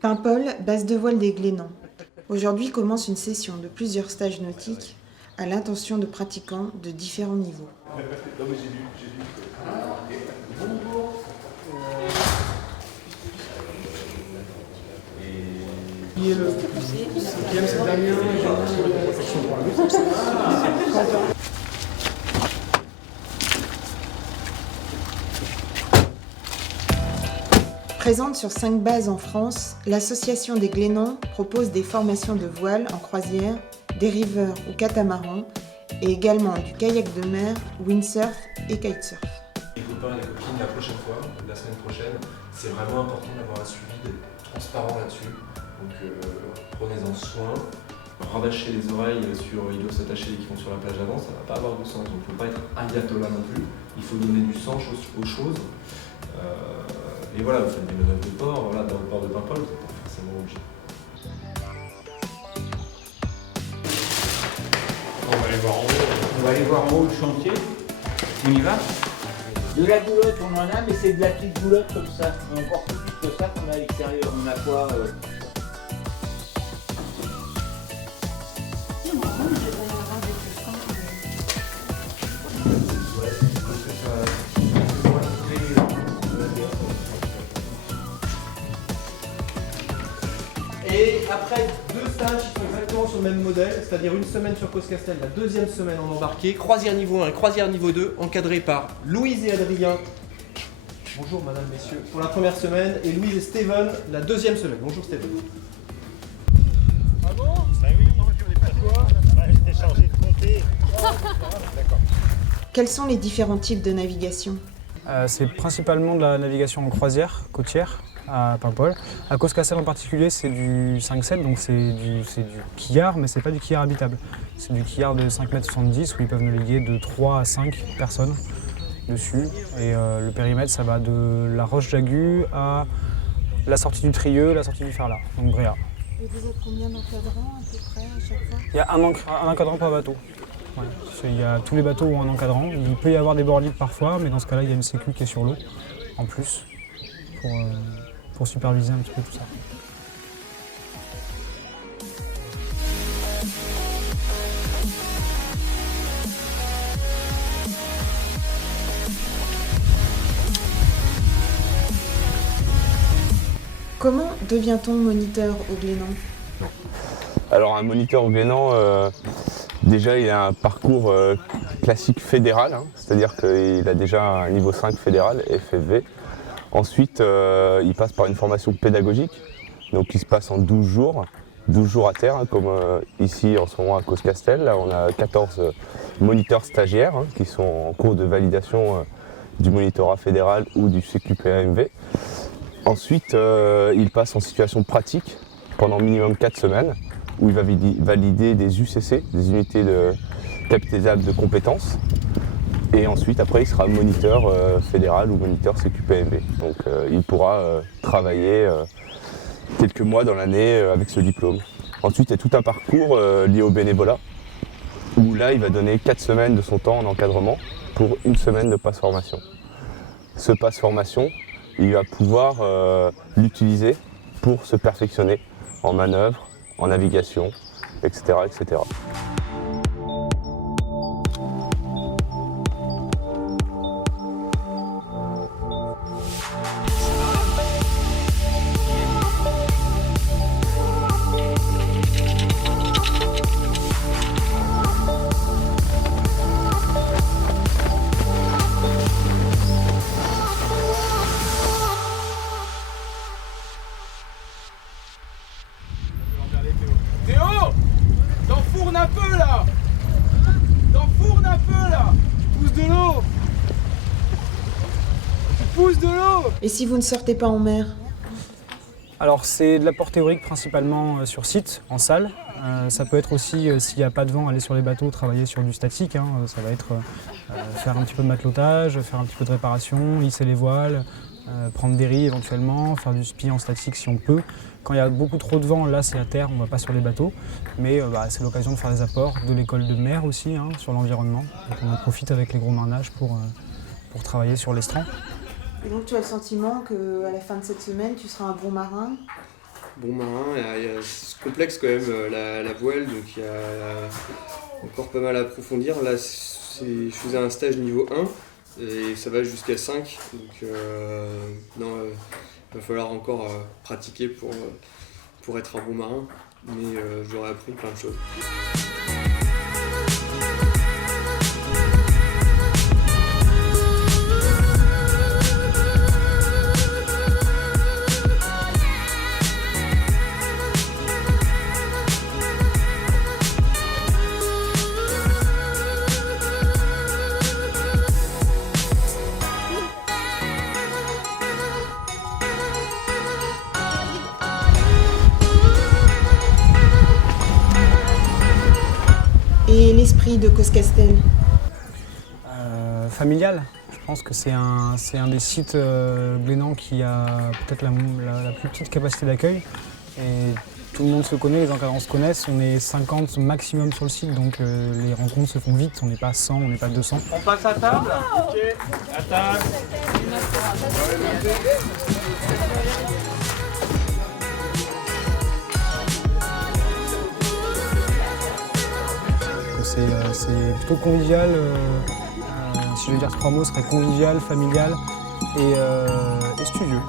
Paimpol, base de voile des Glénans. Aujourd'hui commence une session de plusieurs stages nautiques à l'intention de pratiquants de différents niveaux. Présente sur 5 bases en France, l'association des Glénans propose des formations de voile en croisière, dériveur ou catamaran, et également du kayak de mer, windsurf et kitesurf. Les copains et les copines, la prochaine fois, la semaine prochaine, c'est vraiment important d'avoir un suivi, d'être transparent là-dessus. Donc prenez-en soin. Rabâcher les oreilles sur il doit s'attacher les qui vont sur la plage avant, ça ne va pas avoir de sens. Donc il ne faut pas être ayatollah non plus. Il faut donner du sens aux choses. Et voilà, vous faites des manœuvres de port, voilà, dans le port de Paimpol, vous n'êtes pas forcément obligé. On va aller voir en haut. On va aller voir en haut le chantier. On y va? De la goulotte, on en a, mais c'est de la petite goulotte comme ça. Mais encore plus vite que ça qu'on a à l'extérieur. On a quoi Et après 2 stages qui sont exactement sur le même modèle, c'est-à-dire une semaine sur Coscastel, la deuxième semaine en embarqué, croisière niveau 1 et croisière niveau 2, encadrés par Louise et Adrien. Bonjour madame, messieurs, pour la première semaine, et Louise et Steven la deuxième semaine. Bonjour Steven. Ah bon? Bah oui, on est pas toi. Bah, j'étais chargé de compter. D'accord. Quels sont les différents types de navigation? C'est principalement de la navigation en croisière côtière à Paimpol. À Coscastel en particulier, c'est du 5-7, donc c'est du quillard, mais c'est pas du quillard habitable. C'est du quillard de 5,70 m où ils peuvent naviguer de 3 à 5 personnes dessus. Et le périmètre, ça va de la Roche-Jagu à la sortie du Trieux, la sortie du Ferlat, donc Bréa. Et vous êtes combien d'encadrants à peu près à chaque fois? Il y a un encadrant par bateau. Ouais. Il y a tous les bateaux ont un encadrant. Il peut y avoir des bords libres parfois, mais dans ce cas-là, il y a une sécu qui est sur l'eau, en plus, pour superviser un petit peu tout ça. Comment devient-on moniteur au Glénan? Alors un moniteur au Glénan, déjà il a un parcours classique fédéral, hein, c'est-à-dire qu'il a déjà un niveau 5 fédéral, FFV. Ensuite, il passe par une formation pédagogique, donc qui se passe en 12 jours à terre, hein, comme ici en ce moment à Coscastel. Là, on a 14 moniteurs stagiaires hein, qui sont en cours de validation du monitorat fédéral ou du CQP-AMV. Ensuite, il passe en situation pratique pendant minimum 4 semaines, où il va valider des UCC, des unités de capitalisables de compétences. Et ensuite, après, il sera moniteur fédéral ou moniteur CQP-AMV. Donc, il pourra travailler quelques mois dans l'année avec ce diplôme. Ensuite, il y a tout un parcours lié au bénévolat, où là, il va donner 4 semaines de son temps en encadrement pour 1 semaine de passe formation. Ce passe formation, il va pouvoir l'utiliser pour se perfectionner en manœuvre, en navigation, etc., etc. Théo, t'enfournes un peu là. T'enfournes un peu là. Pousse de l'eau. Tu pousses de l'eau. Et si vous ne sortez pas en mer? Alors c'est de l'apport théorique principalement sur site, en salle. Ça peut être aussi, s'il n'y a pas de vent, aller sur les bateaux, travailler sur du statique. Hein. Ça va être faire un petit peu de matelotage, faire un petit peu de réparation, hisser les voiles, prendre des riz éventuellement, faire du spi en statique si on peut. Quand il y a beaucoup trop de vent, là c'est à terre, on ne va pas sur les bateaux. Mais c'est l'occasion de faire des apports de l'école de mer aussi, hein, sur l'environnement. Donc on en profite avec les gros marnages pour travailler sur l'estran. Et donc tu as le sentiment qu'à la fin de cette semaine, tu seras un bon marin? bon marin. C'est complexe quand même la voile, donc il y a encore pas mal à approfondir. Là, je faisais un stage niveau 1 et ça va jusqu'à 5, donc il va falloir encore pratiquer pour être un bon marin, mais j'aurais appris plein de choses. Et l'esprit de Coscastel? Familial. Je pense que c'est un des sites Glénan qui a peut-être la plus petite capacité d'accueil. Et tout le monde se connaît, les encadrants se connaissent. On est 50 maximum sur le site, donc les rencontres se font vite. On n'est pas 100, on n'est pas 200. On passe à table? Ok, à table. C'est plutôt convivial, si je veux dire 3 mots, ce serait convivial, familial et studieux.